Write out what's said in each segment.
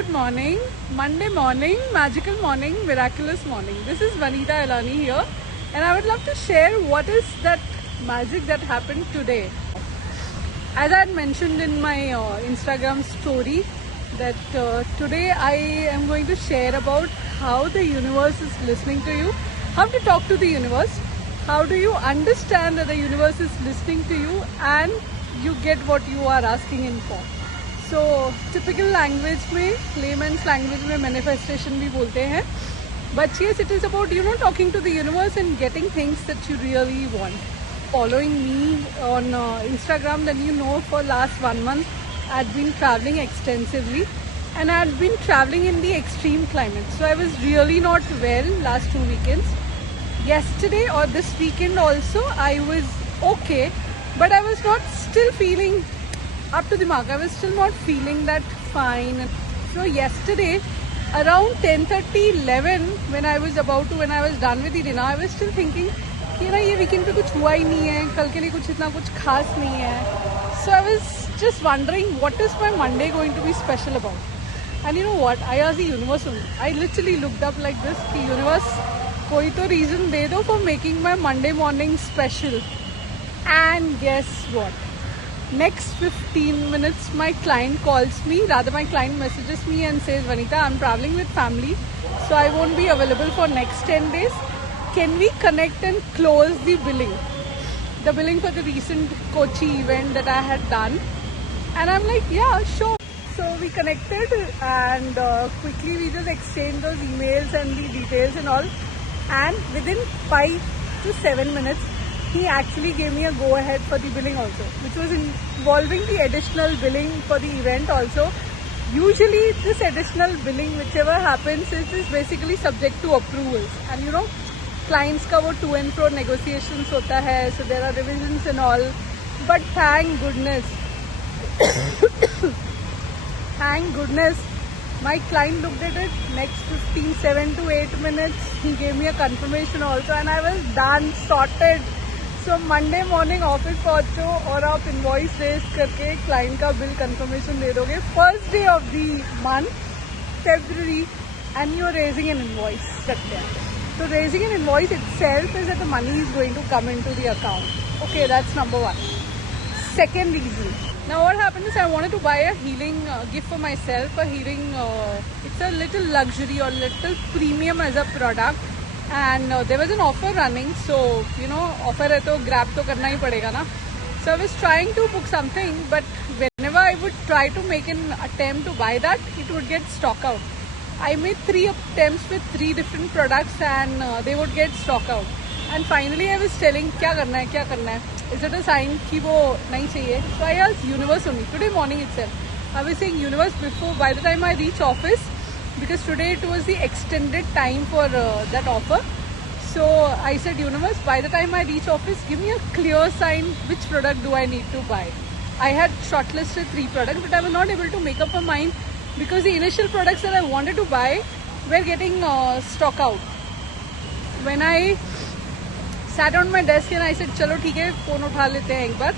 good morning, Monday morning, magical morning, miraculous morning. This is Vanita Elani here, and I would love to share what is that magic that happened today. As I had mentioned in my Instagram story, that today I am going to share about how the universe is listening to you, how to talk to the universe, how do you understand that the universe is listening to you and you get what you are asking in for. So typical language में, layman's language में manifestation भी बोलते हैं. But yes, it is about talking to the universe and getting things that you really want. Following me on Instagram, then for last 1 month I've been traveling extensively, and I've been traveling in the extreme climate. So I was really not well last 2 weekends. Yesterday or this weekend also I was okay, but I was not still feeling up to the mark. I was still not feeling that fine. So yesterday around 10:30, 11 when I was done with the dinner, I was still thinking कि ना ये weekend पे कुछ हुआ ही नहीं है, कल के लिए कुछ इतना कुछ खास नहीं है. So I was just wondering what is my Monday going to be special about. And you know what? I asked the universe only. I literally looked up like this कि universe कोई तो reason दे दो for making my Monday morning special. And guess what? Next 15 minutes my client calls me, rather my client messages me and says, Vanita, I'm traveling with family, so I won't be available for next 10 days. Can we connect and close the billing? The billing for the recent Kochi event that I had done. And I'm like, yeah, sure. So we connected and quickly we just exchanged those emails and the details and all. And within 5 to 7 minutes, he actually gave me a go-ahead for the billing also, which was involving the additional billing for the event also. Usually this additional billing, whichever happens, is basically subject to approvals. And clients का वो to and fro negotiations होता है, so there are revisions and all. But thank goodness, my client looked at it. Next 7 to 8 minutes, he gave me a confirmation also, and I was done, sorted. So Monday morning office पहुँचो और आप invoice raise करके client का bill confirmation दे दोगे. First day of the month, February, and you are raising an invoice. So raising an invoice itself is that the money is going to come into the account. Okay, that's number one. Second reason. Now what happened is I wanted to buy a healing gift for myself. A healing, it's a little luxury or little premium as a product. And there was an offer running, so offer है तो grab तो करना ही पड़ेगा ना. So I was trying to book something, but whenever I would try to make an attempt to buy that, it would get stock out. I made 3 attempts with 3 different products, and they would get stock out. And finally I was telling क्या करना है, is it a sign कि वो नहीं चाहिए? So I asked universe only today morning itself. I was saying universe, before, by the time I reach office, because today it was the extended time for that offer. So I said, universe, by the time I reach office, give me a clear sign which product do I need to buy. I had shortlisted 3 products, but I was not able to make up my mind because the initial products that I wanted to buy were getting stock out. When I sat on my desk and I said, चलो ठीक है, phone उठा लेते हैं एक बार.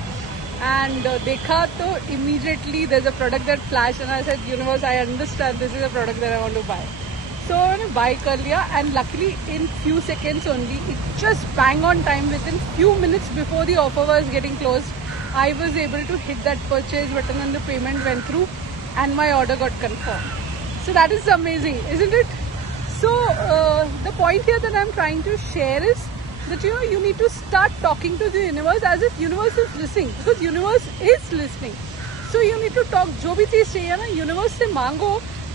And देखा तो immediately there's a product that flashed, and I said, universe, I understand this is a product that I want to buy. So मैंने buy कर लिया, and luckily in few seconds only, it just bang on time, within few minutes before the offer was getting closed, I was able to hit that purchase button and the payment went through and my order got confirmed. So that is amazing, isn't it? So the point here that I'm trying to share is that you need to start talking to the universe as if universe is listening, because universe is listening. So you need to talk. जो भी चीज़ चाहिए ना, universe से मांगो,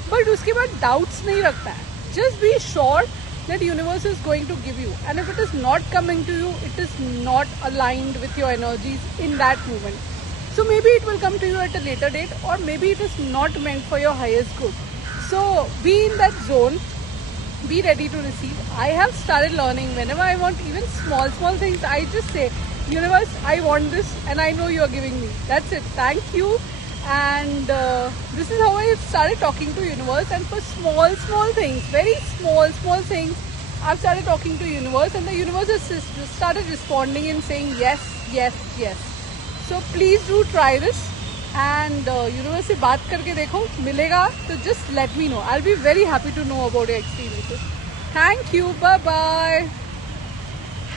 but उसके बाद doubts नहीं रखता है. Just be sure that universe is going to give you, and if it is not coming to you, it is not aligned with your energies in that moment. So maybe it will come to you at a later date, or maybe it is not meant for your highest good. So be in that zone. Be ready to receive. I have started learning, whenever I want even small things, I just say, universe, I want this, and I know you are giving me. That's it. Thank you. And this is how I have started talking to universe. And for small things, very small things, I've started talking to universe, and the universe has started responding and saying yes. So please do try this. And universe से बात करके देखो, मिलेगा तो just let me know. I will be very happy to know about your experiences. Thank you, bye bye.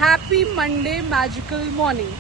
Happy Monday magical morning.